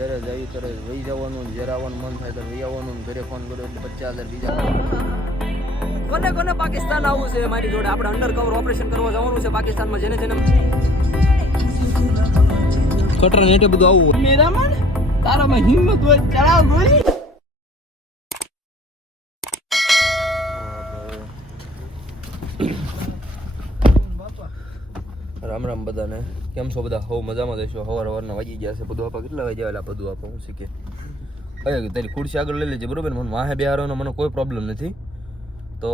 જ્યારે જઈ ત્યારે વહી જવાનું, જ્યારે આવવાનું મન થાય ત્યારે વહી આવવાનું, ઘરે ફોન કર્યો એટલે 50,000 બીજા. કોને કોને પાકિસ્તાન આવવું છે મારી જોડે? આપણે અંડર કવર ઓપરેશન કરવા જવાનું છે પાકિસ્તાનમાં. જેને જેને કટર નેટે બધું આવું મેરા મન તારામાં હિંમત હોય ચડાવ ગોળી. રામ રામ બધાને. કેમ છો બધા? હવ મજામાં જઈશું. સવારના વાગી ગયા છે. બધું આપા કેટલા વાગ્યા એટલે બધું આપા હું શીખે તારી ખુરશી આગળ લઈ લેજે, બરોબર? મને વાહે બેહારવાનો મને કોઈ પ્રોબ્લેમ નથી. તો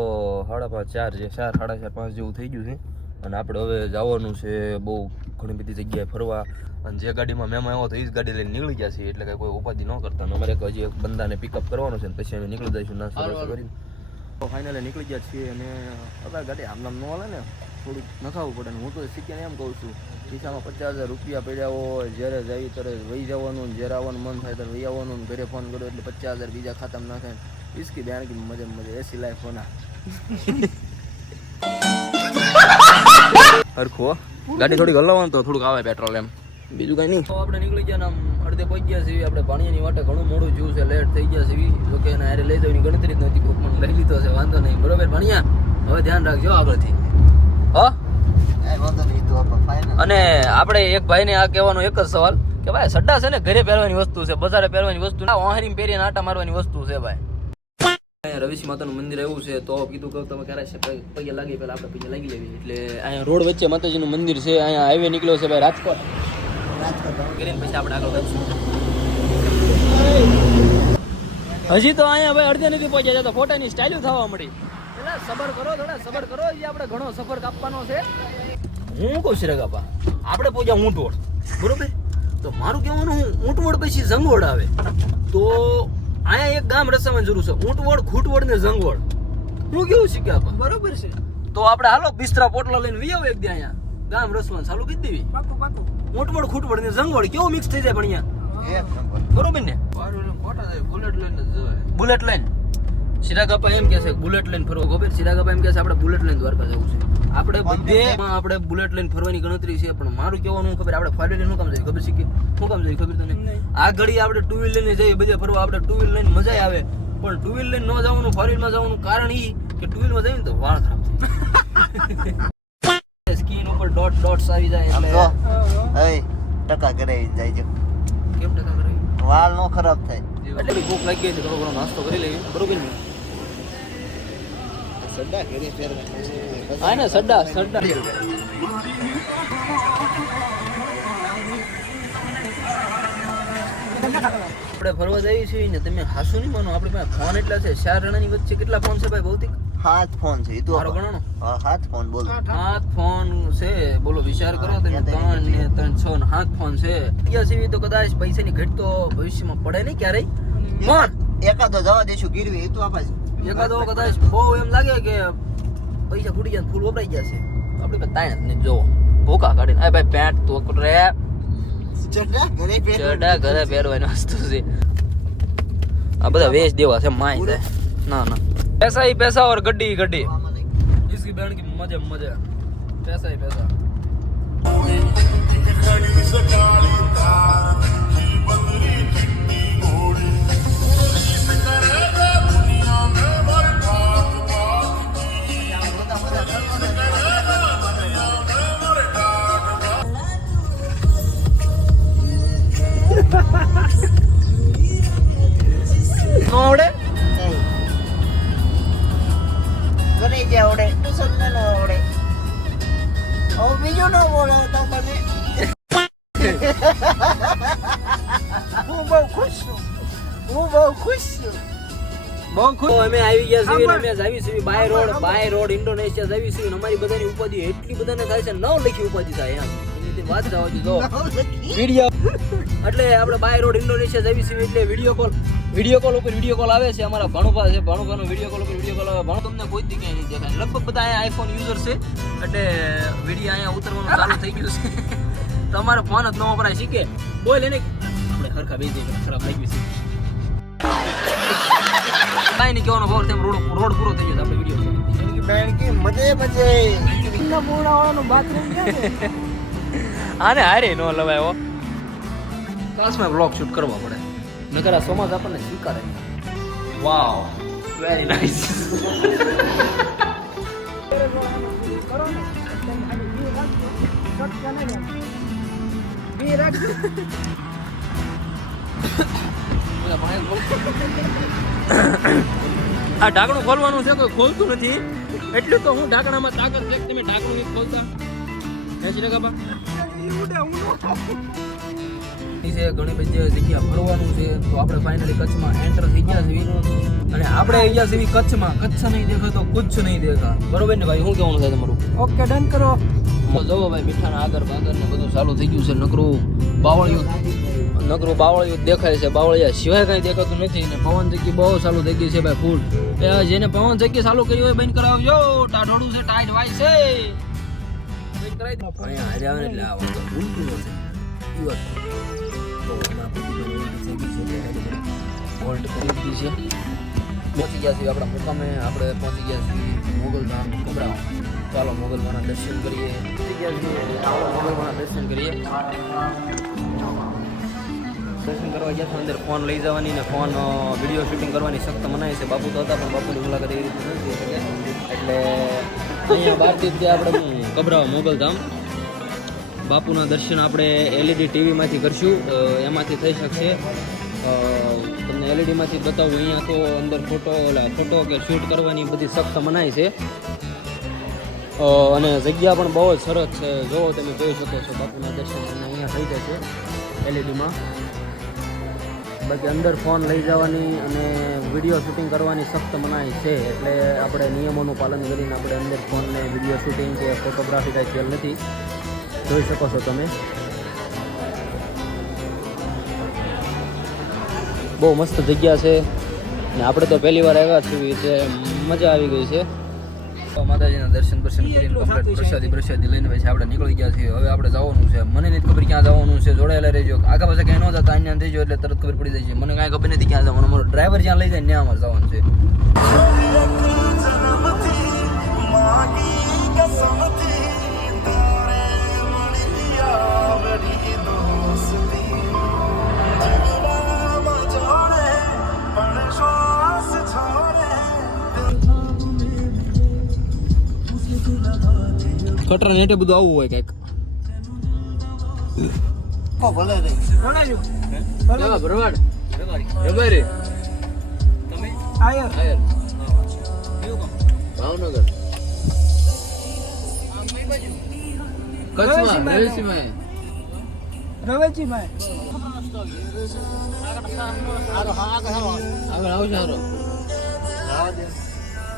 5:30 4 છે, 4 4:30 5 જેવું થઈ ગયું છે. અને આપણે હવે જવાનું છે બહુ ઘણી બધી જગ્યાએ ફરવા. અને જે ગાડીમાં મહેમાન આવ્યો તો એ જ ગાડી લઈને નીકળી ગયા છે, એટલે કંઈ કોઈ ઉપાધિ ન કરતા. અમારે હજી એક બંદાને પિકઅપ કરવાનો છે ને પછી અમે નીકળી જઈશું નાસ્તો કરીને. તો ફાઇનલી નીકળી ગયા છીએ. અને હવે ગાડી આમ નામ ન હાલે ને, થોડુંક નખાવવું પડે. ને હું તો શીખ્યાને એમ કહું છું, ખિસ્સામાં 50,000 રૂપિયા પડ્યા હોય, જ્યારે જઈ ત્યારે વહી જવાનું, જ્યારે આવવાનું મન થાય ત્યારે વહી આવવાનું, ઘરે ફોન કર્યો એટલે 50,000 બીજા ખાતામાં નાખે. इसकी बयान की मजे मजे ऐसी लाइफ होना. હરખો ગાડી થોડીક હલાવવાનું તો થોડુંક આવે પેટ્રોલ, એમ બીજું કઈ નહીં. તો આપણે નીકળી ગયા ને આમ અડધે પહોંચી ગયા છીએ. આપણે પાણીની વાટે ઘણું મોડું જોયું છે, લેટ થઈ ગયા છે. જોકે એને હારે લઈ જવાની ગણતરી જ નથી, કોક મને લઈ લીધો છે, વાંધો નહીં. બરોબર ભણિયા, હવે ધ્યાન રાખજો આગળથી. હા અને આપણે એક ભાઈને આ કહેવાનો એક જ સવાલ કે ભાઈ સડ્ડા છે ને ઘરે પહેરવાની વસ્તુ છે, બજારે પહેરવાની વસ્તુ ના, ઓહરી પહેરીને આટા મારવાની વસ્તુ છે ભાઈ. રવિશી માતાનું મંદિર આવ્યું છે, તો કીધું કે તમે ક્યારે પગે લાગી પહેલા આપણે પગે લાગી લેવી. એટલે અહીંયા રોડ વચ્ચે માતાજીનું મંદિર છે. અહીંયા હાઈવે નીકળ્યો છે ભાઈ રાજકોટ કરીને પછી આપણે આગળ વધશું. હજી તો અહીંયા ભાઈ અડધે નથી પહોંચ્યા, તો ફોટાની સ્ટાઇલ થવા મળી. એટલે સબર કરો, થોડા સબર કરો. એ આપણે ઘણો સફર કાપવાનો છે. હું કહું છું રગાપા, આપણે પહોંચ્યા ઊંટવડ, બરોબર? તો મારું કહેવાનું ઊંટવડ પછી જંગવડ આવે. તો અહીંયા એક ગામ રસ્તામાં જરૂર છે, ઊંટવડ, ખૂટવડ ને જંગવડ. હું કેવું શીખ્યા બરોબર છે. તો આપણે હાલો બિસ્તરા પોટલા લઈને વી આવો એક દી અહીંયા ગામ રસવાનું ચાલુ કરી દેવી. ઊંટવડ, ખૂટવડ ને જંગવડ કેવું મિક્સ થઈ જાય પણ અહીંયા, બરોબર ને? બુલેટ લઈને બુલેટ લઈને સિરાગાપા એમ કે છે બુલેટ લઈને ફરવા. ખબર? સિરાગાપા એમ કે છે આપણે બુલેટ લઈને દ્વારકા જવું છે. આપણે બધે આપણે બુલેટ લઈને ફરવાની ગણતરી છે, પણ મારું કહેવાનું ખબર, આપણે ફાઇવ લઈને શું કામ જાય ખબર? શીખી શું કામ જાય ખબર તને? આ ઘડી આપણે ટુ વ્હીલ લઈને જઈએ બધે ફરવા. આપણે ટુ વ્હીલ લઈને મજા આવે, પણ ટુ વ્હીલ લઈને ન જવાનું, ફોર વ્હીલમાં જવાનું કારણ એ કે ટુ વ્હીલમાં જઈએ ને તો વાળ ખરાબ થાય, સ્કિન ઉપર ડોટ્સ આવી જાય. એટલે ટકા કરાવી જાય છે. કેમ ટકા કરાવી? વાળ નો ખરાબ થાય. એટલે ભૂખ લાગી ગઈ છે, થોડો ઘણો નાસ્તો કરી લઈએ, બરોબર ને? સડા ઘરે ફેરવા હા ને, સડા સડા. આપણે ફરવા જઈએ છીએ ને, તમે હાસુ નહીં માનો, આપણી પાસે ફોન એટલા છે. 4 જણાની વચ્ચે કેટલા ફોન છે ભાઈ ભૌતિક? 7 ફોન છે. મારો ગણવાનો 7 ફોન બોલો. 7 ફોન છે, બોલો વિચાર કરો તમે. 3 ને 3 6 ને 7 ફોન છે. સીવી તો કદાચ પૈસાની ઘટ તો ભવિષ્યમાં પડે નહીં ક્યારેય. ફોન એકાદો જવા દેશું ગીરવી, એ તો આપણે એકાદો કદાચ બહુ એમ લાગે કે પૈસા ખૂટી ગયા, ફૂલ વપરાઈ ગયા છે, આપણી પાસે તાણ જ નહીં. જો ભૂકા કાઢીને આ ભાઈ પેન્ટ તો રે ચડા ઘરે પહેરવાની વસ્તુ છે. આ બધા વેચ દેવા છે માય જાય. ના ના, पैसा ही पैसा और गड्डी ही गड्डी, इसकी बैंड की मजे मजे, पैसा ही पैसा. ઓડે ઘરે જ્યાં ઓડે ટ્યુશન ને નો ઓડે. હવે બીજું ન બોલે તો મને હું બહુ ખુશ છું. અમે આવી ગયા છીએ, અમે આવી છીએ બાય રોડ ઇન્ડોનેશિયા આવી છીએ. અમારી બધાની ઉપાધિ એટલી બધાને થાય છે, 9 લખી ઉપાધિ થાય એમ. વાત જવા દીધો વિડીયો એટલે આપણે બાય રોડ ઇન્ડોનેશિયા આવી છીએ. એટલે વિડીયો કોલ આવે છે. અમારા ભણુભા છે, ભણુભાનો વિડીયો કોલ ઉપર વિડીયો કોલ આવે. ભણો તમને કોઈ દી ક્યાંય નહીં દેખાય. લગભગ બધા અહીંયા આઈફોન યુઝર છે, એટલે વિડીયો અહીંયા ઉતરવાનું ચાલુ થઈ ગયું છે. તમારો ફોન જ ન વપરાય શીખે બોલ એને આપણે હરખા બેસી ખરાબ લાગ્યું છે. કાંઈ નહીં કહેવાનો ભાવ, તેમ રોડ પૂરો થઈ ગયો આપણે વિડીયો બેન કી મજે મજે મૂળાવાનું બાથરૂમ છે. આને હારે નો લવાયો. ક્લાસમાં બ્લોગ શૂટ કરવા પડે નકર આ સમાજ આપણને સ્વીકારે વાવ વેરી નાઇસ આ ઢાંકણું ખોલવાનું છે કોઈ ખોલતું નથી એટલું તો હું ઢાંકણામાં તાકાત છે કે તમે ઢાંકણું નથી ખોલતા ઘણી બધી જગ્યા ફરવાનું છે તો આપણે ફાઇનલી કચ્છમાં એન્ટર થઈ ગયા છીએ અને આપણે આવી ગયા છીએ કચ્છમાં કચ્છ નહીં દેખા તો કુછ નહીં દેખા બરોબર ને ભાઈ શું કહેવાનું છે તમારું ઓકે ડન કરો જોવો ભાઈ મીઠાના આગળ બાગર ને બધું ચાલુ થઈ ગયું છે નકરું બાવળિયું દેખાય છે બાવળિયા સિવાય કઈ દેખાતું નથી ને પવન ચક્કી બહુ ચાલુ થઈ ગઈ છે ભાઈ ફૂલ જેને પવન ચક્કી ચાલુ કરી હોય બંધ કરાવજો ટાઢોડું છે ટાઈટ વાય છે બંધ કરાવી દો અહીંયા હારે આવે ને એટલે આ વખત ઉલટું હશે હોલ્ડ કરી દીધી છે પહોંચી ગયા છીએ આપણા મુકામે આપણે પહોંચી ગયા છીએ મોગલધામ કબરાવ ચાલો મોગલમાના દર્શન કરીએ પહોંચી ગયા છીએ મોગલમાના દર્શન કરીએ દર્શન કરવા ગયા હતા અંદર ફોન લઈ જવાની ને ફોન વિડીયો શૂટિંગ કરવાની સખ્ત મનાય છે બાપુ તો હતા પણ બાપુની મુલાકાત એવી રીતે નથી એટલે અહીંયા બહારથી જ આપણે કબરાવ મોગલધામ બાપુના દર્શન આપણે એલઈડી ટીવીમાંથી કરશું એમાંથી થઈ શકશે તમને એલઈડીમાંથી બતાવું અહીંયા તો અંદર ફોટો કે શૂટ કરવાની બધી સખ્ત મનાય છે અને જગ્યા પણ બહુ જ સરસ છે જોવો તમે જોઈ શકો છો બાપુના દર્શન અહીંયા થઈ જશે એલઈડીમાં બાકી અંદર ફોન લઈ જવાની અને વિડીયો શૂટિંગ કરવાની સખ્ત મનાઈ છે એટલે આપણે નિયમોનું પાલન કરીને આપણે અંદર ફોનને વિડીયો શૂટિંગ કે ફોટોગ્રાફી કાંઈ થયેલ નથી જોઈ શકો છો તમે બહુ મસ્ત જગ્યા છે ને આપણે તો પહેલી વાર આવ્યા છીએ એટલે મજા આવી ગઈ છે માતાજીના દર્શન કરીને કમ્પ્લીટ પ્રસાદી લઈને પછી આપણે નીકળી ગયા છીએ હવે આપણે જવાનું છે મને નથી ખબર ક્યાં જવાનું છે જોડાયેલા રહેજો આગા પાછા ક્યાંય ન જતા અહીંયા થઈ એટલે તરત ખબર પડી જાય છે મને કાંઈ ખબર નથી ક્યાં જવાનું મારો ડ્રાઈવર જ્યાં લઈ જાય ત્યાં અમારે જવાનું છે કટરા નેટે બધું આવું હોય કઈક ભાવનગર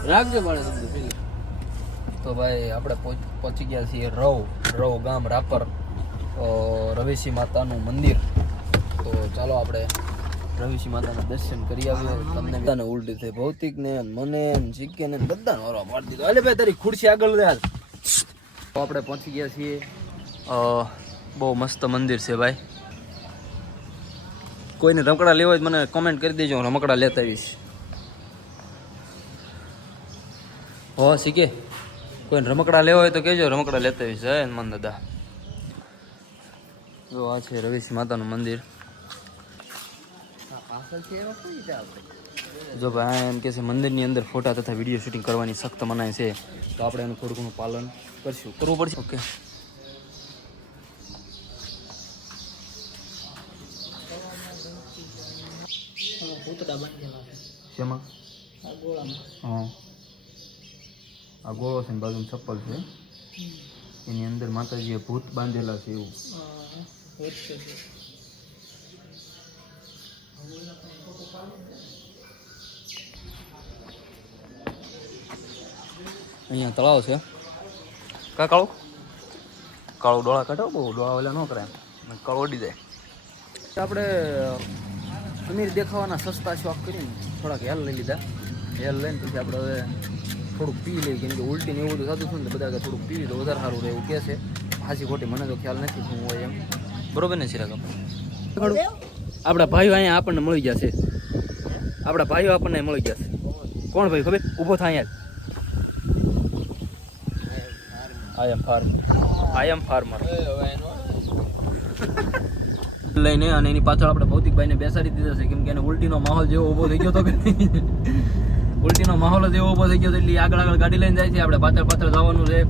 રાખજો ભાડે તો ભાઈ આપણે પહોંચી ગયા છીએ રવ ગામ રાપર રવેશી માતાનું મંદિર તો ચાલો આપણે રવેશી માતાના દર્શન કરી આવીએ તમને બધાને ઉલટી થઈ ભૌતિક ને મને જીકે ને બધાને વારો પાડી દીધો અલે ભાઈ તારી ખુરશી આગળ લે તો આપણે પહોંચી ગયા છીએ બહુ મસ્ત મંદિર છે ભાઈ કોઈને રમકડા લેવા હોય મને કોમેન્ટ કરી દેજો હું રમકડા લેતા આવીશ હો શીખે કોઈને રમકડા લેવા હોય તો કહેજો રમકડા લેતા આવીશ જય હનુમાન દાદા જો આ છે રવેશી માતાનું મંદિર જો ભાઈ એમ કે છે મંદિરની અંદર ફોટા તથા વિડીયો શૂટિંગ કરવાની સખ્ત મનાય છે તો આપણે એનું થોડું ઘણું પાલન કરવું પડશે ઓકે શેમાં હા આ ગોળો છે ને બાજુમાં ચપ્પલ છે એની અંદર માતાજીએ ભૂત બાંધેલા છે એવું અહીંયા તળાવ છે કા કાળું ડોળા કાઢો બહુ ડોળા ઓલા ન કરાય કાળું ઓડી જાય આપણે અમીર દેખાવાના સસ્તા શોખ કરીને થોડાક હેલ લઈ લીધા હેલ લઈને પછી આપણે હવે થોડુંક પી લઈએ કેમ કે ઉલટી ને એવું બધું થતું હતું ને બધા કે થોડુંક પી તો વધારે સારું રહે એવું કહે છે હાજી ખોટી મને તો ખ્યાલ નથી શું હોય એમ બરોબર ને ચિરાગ આપણા ભાઈઓ અહીંયા આપણને મળી ગયા છે આપણા ભાઈઓ આપણને મળી ગયા છે કોણ ભાઈ ખબર ઊભો થાય આઈ એમ ફાર્મર લઈને અને એની પાછળ આપણે ભૌતિકભાઈને બેસાડી દીધા છે, કેમ કે એને ઉલટીનો માહોલ જેવો ઊભો થઈ ગયો હતો કે નહીં? ઉલટીનો માહોલ જ એવો ઊભો થઈ ગયો હતો એટલે આગળ ગાડી લઈને જાય છે. આપણે પાછળ જવાનું છે.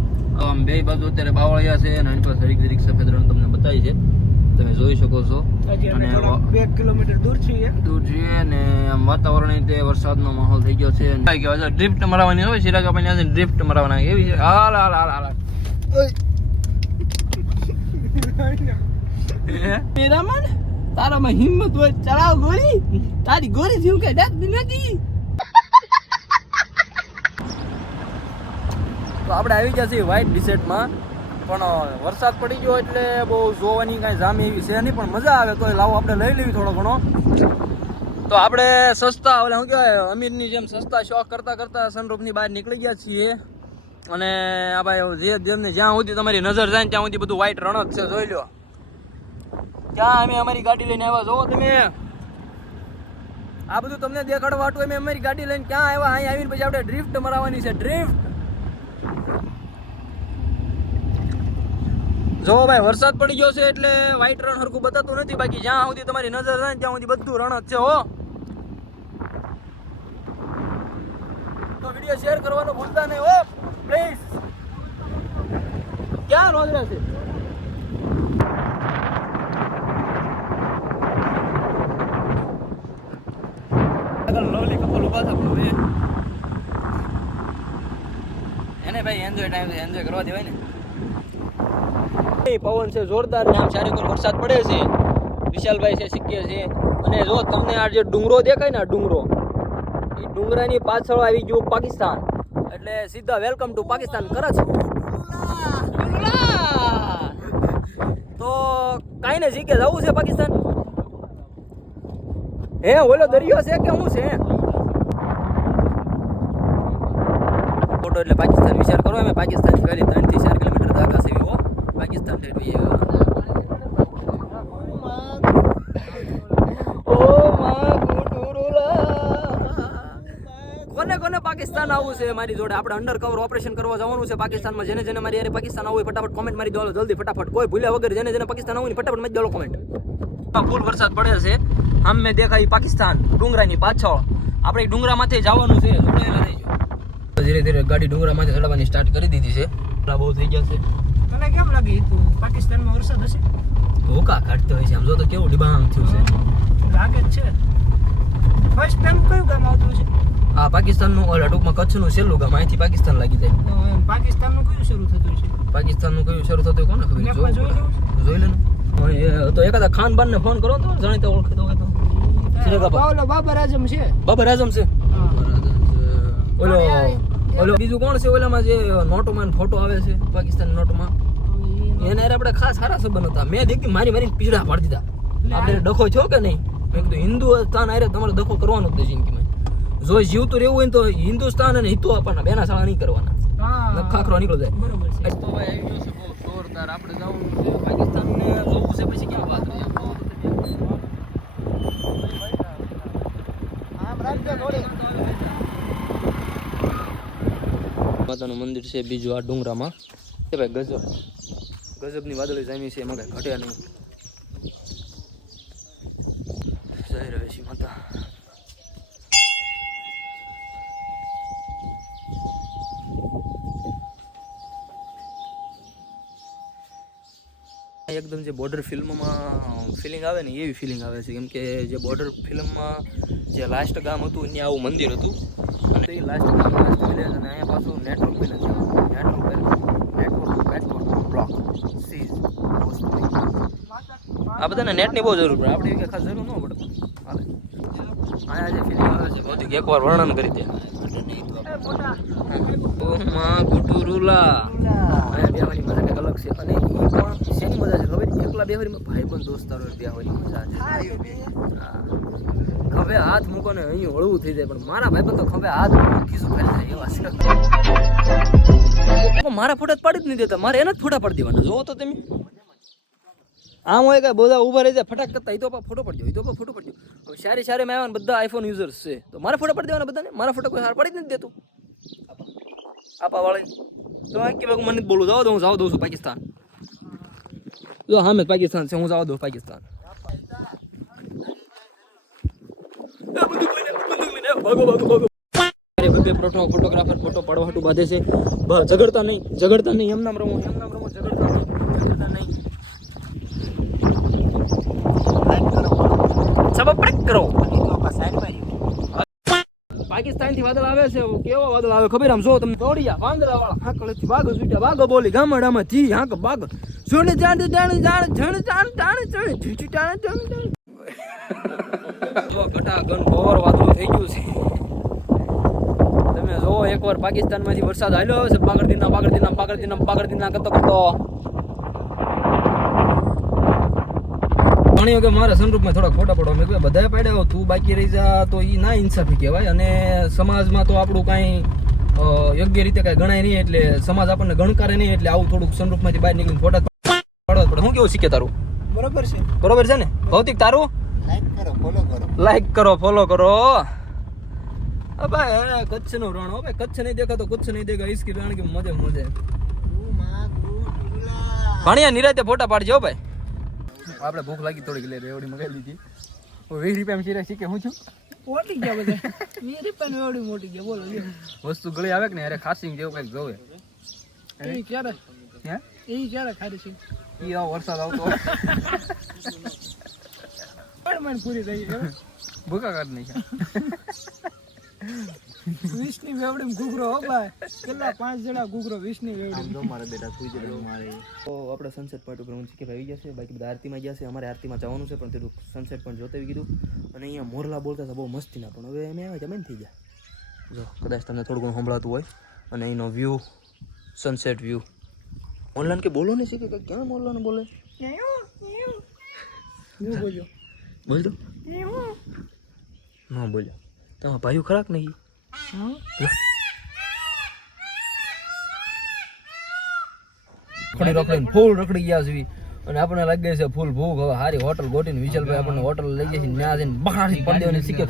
આમ બે બાજુ અત્યારે બાવળિયા છે અને એની પાસે જરીક સફેદ રણ તમને બતાવી છે, તમે જોઈ શકો છો. અને 2 કિલોમીટર દૂર છીએ અને આમ વાતાવરણ તે વરસાદનો માહોલ થઈ ગયો છે. ડ્રિફ્ટ મરાવવાની હોય શિરાગાભાઈ ડ્રિફ્ટ મરાવવાના એવી છે. હાલ હાલ હાલ હાલ મેરામન તારામાં હિંમત હોય ચલાવ ગોળી, તારી ગોળી થયું કે ડર નથી. તો આપણે આવી ગયા છીએ વ્હાઇટ ડિસેટમાં, પણ વરસાદ પડી ગયો એટલે બહુ જોવાની કાંઈ જામી એવી છે નહીં, પણ મજા આવે. તો લાવો આપણે લઈ લેવી થોડો ઘણો. તો આપણે સસ્તા ઓલા શું કહેવાય અમીરની જેમ સસ્તા શોખ કરતા સનરૂફની બહાર નીકળી ગયા છીએ. અને આ ભાઈ જેમને જ્યાં સુધી તમારી નજર જાય ત્યાં સુધી બધું વ્હાઇટ રણ જ છે, જોઈ લો. ત્યાં અમે અમારી ગાડી લઈને આવ્યા, જોવો તમે. આ બધું તમને દેખાડવા હાટું અમે અમારી ગાડી લઈને ક્યાં આવ્યા? અહીં આવીને પછી આપણે ડ્રિફ્ટ મરાવવાની છે. ડ્રિફ્ટ જો ભાઈ વરસાદ પડી ગયો છે એટલે વ્હાઇટ રણ હરખું બતાતું નથી, બાકી જ્યાં સુધી તમારી નજર જાય ત્યાં સુધી બધું રણ જ છે. હો તો વિડીયો શેર કરવાનું ભૂલતા નહીં હો પ્લીઝ. ક્યાં રોજરા છે? લવલી કપલ ઉભા હતા પણ એને ભાઈ એન્જોય ટાઈમ છે, એન્જોય કરવા દેવાય ને. પવન છે જોરદાર ને આમ ચારે કોર વરસાદ પડે છે. વિશાલભાઈ છે શીખીએ છે. અને જો તમને આ જે ડુંગરો દેખાય ને, ડુંગરો, એ ડુંગરાની પાછળ આવી ગયું પાકિસ્તાન. એટલે સીધા વેલકમ ટુ પાકિસ્તાન કરે છે. તો કાંઈ ને શીખે જવું છે પાકિસ્તાન. હે ઓલો દરિયો છે કે શું છે? ફોટો એટલે પાકિસ્તાન વિચાર કરો. અમે પાકિસ્તાન ખાલી 3 થી 4 કિલોમીટર ધાકા છે. પાકિસ્તાન કોને પાકિસ્તાન આવવું છે મારી જોડે? આપણે અંડર કવર ઓપરેશન કરવા જવાનું છે પાકિસ્તાનમાં. જેને મારી યાર પાકિસ્તાન આવવું હોય ફટાફટ કોમેન્ટ મારી દો જલ્દી, ફટાફટ કોઈ ભૂલ્યા વગર. જેને પાકિસ્તાન આવવું હોય ફટાફટ મારી દો કોમેન્ટ. ફૂલ વરસાદ પડે છે. આમ મેં દેખાય પાકિસ્તાન ડુંગરાની પાછળ. આપણે ડુંગરા માથે જવાનું છે. જોડાયેલા રહેજો. ધીરે ધીરે ગાડી ડુંગરા માથે ચડવાની સ્ટાર્ટ કરી દીધી છે. બહુ થઈ ગયા છે. તને કેમ લાગે પાકિસ્તાનમાં વરસાદ હશે? હોકા કાઢતો હોય છે. આમ જો તો કેવું ડિબાંગ થયું છે. લાગે જ છે. ફર્સ્ટ ટાઈમ કયું ગામ આવતું છે? આ પાકિસ્તાનનું ટૂંકમાં કચ્છનું છેલ્લું ગામ. અહીંથી પાકિસ્તાન લાગી જાય. પાકિસ્તાનનું કયું શરૂ થતું છે? પાકિસ્તાનનું કયું શરૂ થતું કોને ખબર? જોઈ લે ને. તો એકાદા ખાનબાન ને ફોન કરો તો જાણીતા ઓળખતો હોય તો. બાબર આઝમ છે. બાબર આઝમ છે. ઓલો બીજું કોણ છે ઓલામાં જે નોટોમાં ફોટો આવે છે પાકિસ્તાન નોટોમાં? એને આપણે ખાસ સારા સંબંધ હતા. મેં દેખી મારી પીડા પાડી દીધા. આપણે ડખો છો કે નહીં? મેં કીધું હિન્દુસ્તાન આરે તમારે ડખો કરવાનો જ જિંદગીમાં. જો જીવતું રહેવું હોય તો હિન્દુસ્તાન અને હિન્દુ આપવાના, બેના સાળા નહીં કરવાના. ખાખરો નીકળો જાય. બરોબર છે. તો ભાઈ આવી ગયો છે બહુ જોરદાર. આપણે જવું છે પાકિસ્તાનને જોવું છે પછી ક્યાં વાત રહી? માતાનું મંદિર છે બીજું આ ડુંગરામાં. એ ભાઈ ગજબની વાદળી જામી છે, એમાં કઈ ઘટ્યા નહીં. જય રવેશી માતા. એકદમ જે બોર્ડર ફિલ્મમાં ફિલિંગ આવે ને એવી ફિલિંગ આવે છે. કેમ કે જે બોર્ડર ફિલ્મમાં જે લાસ્ટ ગામ હતું ત્યાં આવું મંદિર હતું. અને એ લાસ્ટ ગામ લાસ્ટ વિલેજ અને અહીંયા પાછું network village. Network block ceases. આ બધાને નેટની બહુ જરૂર પડે. આપણે ખાસ જરૂર ન પડે. હાલે અહીંયા જે ફિલિંગ આવે છે ભૌતિક એકવાર વર્ણન કરી દે. ગુટુરુલા અહીંયા બેહવાની મજા કંઈક અલગ છે. અને એ પણ શેની મજા છે ખબર? એકલા બેહવાની ભાઈબંધ દોસ્તારો બેહવાની મજા છે. ખભે હાથ મૂકો ને અહીં હળવું થઈ જાય. પણ મારા ભાઈબંધ તો ખભે હાથ મૂકો ખીસું ખાલી જાય એવા છે. મારા ફોટા જ પાડી જ નહીં દેતા. મારે એને જ ફોટા પાડી દેવાના. જોવો તો તમે આમ હોય કે બધા ઊભા રહી જાય ફટાક કરતા. એ તો ફોટો પડજો, એ તો ફોટો પડજો. હવે સારી મેં આવ્યા બધા આઈફોન યુઝર્સ છે તો મારા ફોટા પાડી દેવાના બધાને. મારા ફોટા કોઈ હાર પાડી જ નથી દેતું. આપા વાળે તો કે મને બોલું જવા દઉં, હું જવા દઉં છું પાકિસ્તાન. જો હા મેં પાકિસ્તાન છે, હું જવા દઉં પાકિસ્તાન. ભાગો ભાગો ભાગો બે ફોટોગ્રાફર ફોટો પાડવા બાંધે છે ઝઘડતા નહીં એમ નામ રમો ઝઘડતા નહીં સબસ્ક્રાઇબ કરો પાકિસ્તાન થી વાદળ આવે છે કેવો વાદળ આવે ખબર આમ જો તમે દોડિયા વાંદરા વાળા હાકળેથી ભાગો છૂટ્યા ભાગો બોલી ગામડામાં જી હાક ભાગ જોડે જાણ જો ઘટા ઘન બોર વાદળું થઈ ગયું છે તમે જો એકવાર પાકિસ્તાન માંથી વરસાદ આવ્યો આવે છે પાગડદીના કરતો ઘણી વખત મારા સનરૂપમાં થોડા ખોટા પડવા મેં કીધું બધાએ પાડ્યા તું બાકી રહી જા તો એ ના ઇન્સાફી કહેવાય અને સમાજમાં તો આપણું કાંઈ યોગ્ય રીતે કાંઈ ગણાય નહીં એટલે સમાજ આપણને ગણકારે નહીં એટલે આવું થોડુંક સનરૂપમાંથી બહાર નીકળીને ફોટા પાડવા પડે હું કેવું શીખે તારું બરોબર છે ને ભૌતિક તારું લાઈક કરો ફોલો કરો ભાઈ કચ્છ નો રણ હો ભાઈ કચ્છ નહીં દેખા તો કચ્છ નહીં દેખા इसकी रण की મજે ભાણિયા નિરાતે ફોટા પાડજો ભાઈ આપણે ભૂખ લાગી થોડીક લે રેવડી મગાવી લીધી 20 રૂપિયામાં શીરા શીખે હું છું મોટી ગયા બધા 20 રૂપિયાની એવડી મોટી ગયા બોલો વસ્તુ ગળી આવે કે ને અરે ખાસી જેવું કઈક જોવે એ ક્યારે હે એ ક્યારે ખાધી છે ઈ આવો વરસાદ આવતો પણ પૂરી થઈ ગઈ ભૂખા કાઢ નહીં 20 ની વેવડી ઘૂઘરો હો ભાઈ કેટલા 5 જણા ઘૂઘરો 20 ની વેવડી તો મારા બેટા સુઈ જજો મારે તો આપણે સનસેટ પોઈન્ટ ઉપર ઊંચી કે આવી ગયા છે બાકી બધા આરતીમાં ગયા છે અમારે આરતીમાં જવાનું છે પણ તેનું સનસેટ પોઈન્ટ જોતે કીધું અને અહીંયા મોરલા બોલતા હતા બહુ મસ્તીના પણ હવે એમ આવે જમીન થઈ ગયા જો કદાચ તમને થોડું ઘણું સંભળાતું હોય અને અહીંનો વ્યૂ સનસેટ વ્યૂ ઓનલાઈન કે બોલો નહીં શીખે ક્યાં મોરલાને બોલે બોલ્યો બોલ તો ના બોલ્યો તમારા ભાઈઓ ખરાક નહીં ફૂલ રખડી ગયા છે અને આપણને લાગે છે ફૂલ ભૂખ હવે હારી હોટલ ગોટીને વિશાલભાઈ આપણને હોટલ લઈ જાય છે ત્યાં જઈને બહારથી પડી દેવાની શીખે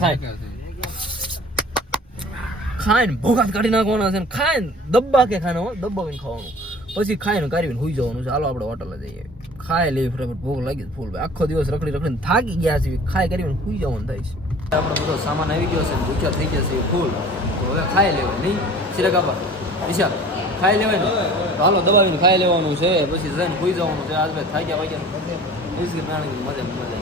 ખાઈને ભૂખાત કાઢી નાખવાના છે ખાઈને દબ્બા કે ખાને દબ્બાવીને ખાવાનું પછી ખાઈને કાઢીને હુઈ જવાનું છે હાલો આપણે હોટલે જઈએ ખાઈ લેવી ફટાફટ ભૂખ લાગી ફૂલ ભાઈ આખો દિવસ રખડીને થાકી ગયા છે ખાઈ કરીને હુઈ જવાનું થાય છે આપણો બધો સામાન આવી ગયો છે ભૂખ્યા થઈ ગયા છે ફૂલ તો હવે ખાઈ લેવાય નહીં સિરકાપા વિશાલ ખાઈ લેવાય ને તો હાલો દબાવીને ખાઈ લેવાનું છે પછી જઈને સુઈ જવાનું છે આજ ભાઈ થાક્યા વાગ્યા મજા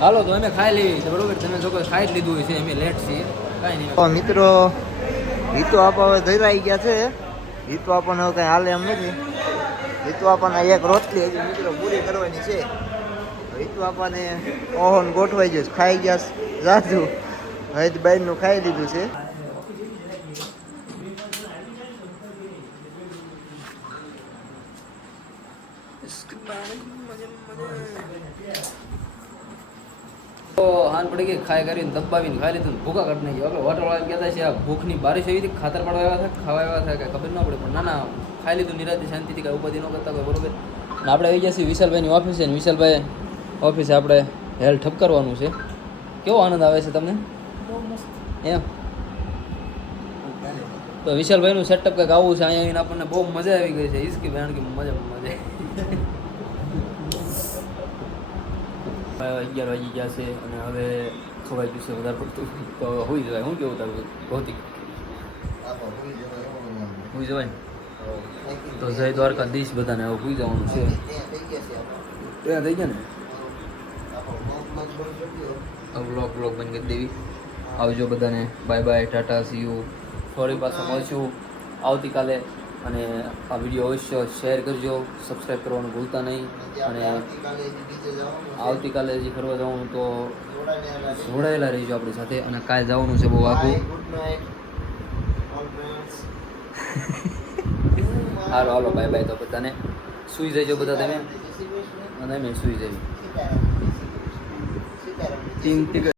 હાલો તો અમે ખાઈ લેવી છે બરોબર તમે જો કોઈ ખાઈ જ લીધું હોય છે અમે લેટ છીએ કાંઈ નહીં મિત્રો રીતો આપા હવે ધરાઈ ગયા છે રીતો આપણને હવે કઈ હાલે એમ નથી રીતો આપણને એક રોટલી હજી મિત્રો પૂરી કરવાની છે રીતો આપણને ઓહન ગોઠવાઈ ગયો ખાઈ ગયા જાજુ હવે બહારનું ખાઈ લીધું છે તો હાન પડી ગઈ ખાઈ કરીને દબાવીને ખાઈ લીધું ભૂખા કાઢી નાખી આપણે હોટલવાળા કહેતા છે આ ભૂખની બારિશ એવી હતી ખાતર પાડવા આવ્યા હતા ખાવા આવ્યા હતા કાંઈ ખબર ન પડે પણ ના ખાઈ લીધું નિરાતે શાંતિથી કાંઈ ઉપાધિ ન કરતા કોઈ બરોબર ને આપણે આવી ગયા છીએ વિશાલભાઈની ઓફિસે ને વિશાલભાઈ ઓફિસે આપણે હેલ ઠપ કરવાનું છે કેવો આનંદ આવે છે તમને એમ તો વિશાલભાઈનું સેટઅપ કંઈક આવું છે અહીંયા આવીને આપણને બહુ મજા આવી ગઈ છે ઈસકી બેન કે મજા 11 વાગી ગયા છે અને હવે ખવાઈ ગયું છે વધારે પડતું તો હોઈ જવાય હું કેવું તારું ભૌતિક હોઈ જવાય તો જય દ્વારકાધીશ બધાને હવે હોઈ જવાનું છે ત્યાં થઈ ગયા ને બ્લોગ બંધ કરી દેવી આવજો બધાને bye bye Tata C you ફરી પાછા મળશું આવતીકાલે અને આ વિડીયો અવશ્ય શેર કરજો સબસ્ક્રાઈબ કરવાનું ભૂલતા નહીં અને આવતીકાલે જે ફરવા જવાનું તો જોડાયેલા રહીજો આપણી સાથે અને કાલે જવાનું છે બહુ આખું હાલો હાલો બાય બાય તો બધાને સૂઈ જજો બધા તમે અને મેં સૂઈ જઈએ